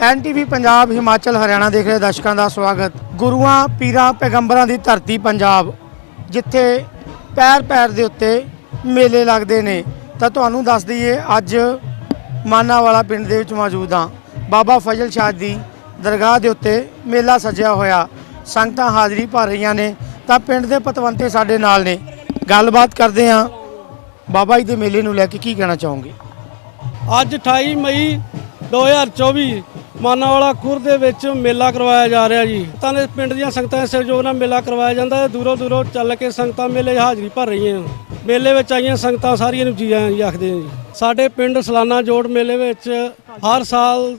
ਐਨਟੀਵੀ ਪੰਜਾਬ, ਹਿਮਾਚਲ, ਹਰਿਆਣਾ ਦੇਖ ਰਹੇ ਦਰਸ਼ਕਾਂ ਦਾ ਸਵਾਗਤ। ਗੁਰੂਆਂ, ਪੀਰਾਂ, ਪੈਗੰਬਰਾਂ ਦੀ ਧਰਤੀ ਪੰਜਾਬ, ਜਿੱਥੇ ਪੈਰ ਪੈਰ ਦੇ ਉੱਤੇ ਮੇਲੇ ਲੱਗਦੇ ਨੇ। ਤਾਂ ਤੁਹਾਨੂੰ ਦੱਸ ਦਈਏ, ਅੱਜ ਮਾਨਾਵਾਲਾ ਪਿੰਡ ਦੇ ਵਿੱਚ ਮੌਜੂਦ ਹਾਂ। ਬਾਬਾ ਫਜ਼ਲ ਸ਼ਾਹ ਦੀ ਦਰਗਾਹ ਦੇ ਉੱਤੇ ਮੇਲਾ ਸਜਿਆ ਹੋਇਆ। ਸੰਗਤਾਂ ਹਾਜ਼ਰੀ ਭਰ ਰਹੀਆਂ ਨੇ। ਤਾਂ ਪਿੰਡ ਦੇ ਪਤਵੰਤੇ ਸਾਡੇ ਨਾਲ ਨੇ। ਗੱਲਬਾਤ ਕਰਦੇ ਹਾਂ। ਬਾਬਾ ਜੀ ਦੇ ਮੇਲੇ ਨੂੰ ਲੈ ਕੇ ਕੀ ਕਹਿਣਾ ਚਾਹੋਗੇ? ਅੱਜ 28 ਮਈ 2024 ਮਾਨਾਵਾਲਾ ਖੁਰ ਦੇ ਵਿੱਚ ਮੇਲਾ ਕਰਵਾਇਆ ਜਾ ਰਿਹਾ ਜੀ। ਤਾਂ ਦੇ ਪਿੰਡ ਦੀਆਂ ਸੰਗਤਾਂ ਦੇ ਸਹਿਯੋਗ ਨਾਲ ਮੇਲਾ ਕਰਵਾਇਆ ਜਾਂਦਾ ਹੈ। ਦੂਰੋਂ ਦੂਰੋਂ ਚੱਲ ਕੇ ਸੰਗਤਾਂ ਮੇਲੇ ਹਾਜ਼ਰੀ ਭਰ ਰਹੀਆਂ ਮੇਲੇ ਵਿੱਚ ਆਈਆਂ ਸੰਗਤਾਂ ਸਾਰੀਆਂ ਨੂੰ ਜੀ ਆਇਆਂ ਜੀ ਆਖਦੇ ਹਾਂ ਜੀ। ਸਾਡੇ ਪਿੰਡ ਸਲਾਨਾ ਜੋੜ ਮੇਲੇ ਵਿੱਚ ਹਰ ਸਾਲ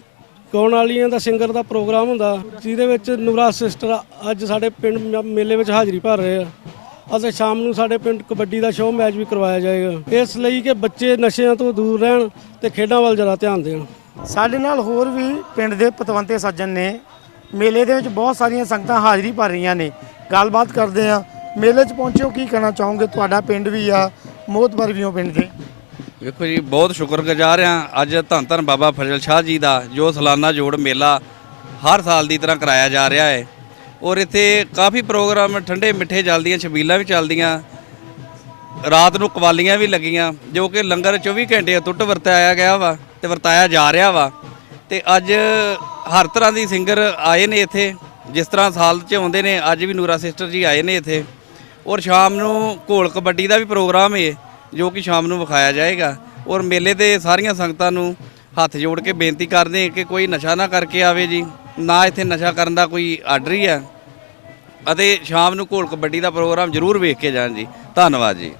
ਗਾਉਣ ਵਾਲੀਆਂ ਦਾ ਸਿੰਗਰ ਦਾ ਪ੍ਰੋਗਰਾਮ ਹੁੰਦਾ। ਜਿਹਦੇ ਵਿੱਚ ਨੂਰਾ ਸਿਸਟਰ ਅੱਜ ਸਾਡੇ ਪਿੰਡ ਮੇਲੇ ਵਿੱਚ ਹਾਜ਼ਰੀ ਭਰ ਰਹੇ ਆ। ਅਤੇ ਸ਼ਾਮ ਨੂੰ ਸਾਡੇ ਪਿੰਡ ਕਬੱਡੀ ਦਾ ਸ਼ੋਅ ਮੈਚ ਵੀ ਕਰਵਾਇਆ ਜਾਏਗਾ। ਇਸ ਲਈ ਕਿ ਬੱਚੇ ਨਸ਼ਿਆਂ ਤੋਂ ਦੂਰ ਰਹਿਣ ਤੇ ਖੇਡਾਂ ਵੱਲ ਜ਼ਿਆਦਾ ਧਿਆਨ ਦੇਣ। ਸਾਡੇ ਨਾਲ ਹੋਰ ਵੀ ਪਿੰਡ ਦੇ ਪਤਵੰਤੇ ਸੱਜਣ ਨੇ। ਮੇਲੇ ਦੇ ਵਿੱਚ ਬਹੁਤ ਸਾਰੀਆਂ ਸੰਗਤਾਂ ਹਾਜ਼ਰੀ ਭਰ ਰਹੀਆਂ ਨੇ। ਗੱਲਬਾਤ ਕਰਦੇ ਆ ਮੇਲੇ 'ਚ ਪਹੁੰਚਿਓ ਕੀ ਕਹਿਣਾ ਚਾਹੋਗੇ? ਤੁਹਾਡਾ ਪਿੰਡ ਵੀ ਆ, ਮੋਹਤਬਰ ਵੀ ਹੋ ਪਿੰਡ ਦੇ। ਵੇਖੋ ਜੀ, ਬਹੁਤ ਸ਼ੁਕਰਗੁਜ਼ਾਰ ਹਾਂ। ਅੱਜ ਧੰਨ ਧੰਨ ਬਾਬਾ ਫਜ਼ਲ ਸ਼ਾਹ ਜੀ ਦਾ ਜੋ ਸਾਲਾਨਾ ਜੋੜ ਮੇਲਾ ਹਰ ਸਾਲ ਦੀ ਤਰ੍ਹਾਂ ਕਰਾਇਆ ਜਾ ਰਿਹਾ ਹੈ। ਔਰ ਇੱਥੇ ਕਾਫੀ ਪ੍ਰੋਗਰਾਮ ਠੰਡੇ ਮਿੱਠੇ ਚੱਲਦੀਆਂ, ਛਬੀਲਾਂ ਵੀ ਚੱਲਦੀਆਂ। ਰਾਤ ਨੂੰ ਕਵਾਲੀਆਂ ਵੀ ਲੱਗੀਆਂ, ਜੋ ਕਿ ਲੰਗਰ 24 ਘੰਟੇ ਅਟੁੱਟ ਵਰਤਾਇਆ ਗਿਆ ਵਾ। ਤੇ ਵਰਤਾਇਆ ਜਾ ਰਿਹਾ ਵਾ। ਤੇ ਅੱਜ ਹਰ ਤਰ੍ਹਾਂ ਦੀ ਸਿੰਗਰ ਆਏ ਨੇ ਇੱਥੇ। ਜਿਸ ਤਰ੍ਹਾਂ ਸਾਲ 'ਚ ਆਉਂਦੇ ਨੇ, ਅੱਜ ਵੀ ਨੂਰਾ ਸਿਸਟਰ ਜੀ ਆਏ ਨੇ ਇੱਥੇ। ਔਰ ਸ਼ਾਮ ਨੂੰ ਘੋਲ ਕਬੱਡੀ ਦਾ ਵੀ ਪ੍ਰੋਗਰਾਮ ਹੈ ਜੋ ਕਿ ਸ਼ਾਮ ਨੂੰ ਵਿਖਾਇਆ ਜਾਏਗਾ। ਔਰ ਮੇਲੇ ਦੇ ਸਾਰੀਆਂ ਸੰਗਤਾਂ ਨੂੰ ਹੱਥ ਜੋੜ ਕੇ ਬੇਨਤੀ ਕਰਦੇ ਕਿ ਕੋਈ ਨਸ਼ਾ ਨਾ ਕਰਕੇ ਆਵੇ ਜੀ। ਨਾ ਇੱਥੇ ਨਸ਼ਾ ਕਰਨ ਦਾ ਕੋਈ ਆਰਡਰ ਹੀ ਹੈ ਅਤੇ ਸ਼ਾਮ ਨੂੰ ਘੋਲ ਕਬੱਡੀ ਦਾ ਪ੍ਰੋਗਰਾਮ ਜ਼ਰੂਰ ਵੇਖ ਕੇ ਜਾਣ ਜੀ। ਧੰਨਵਾਦ ਜੀ।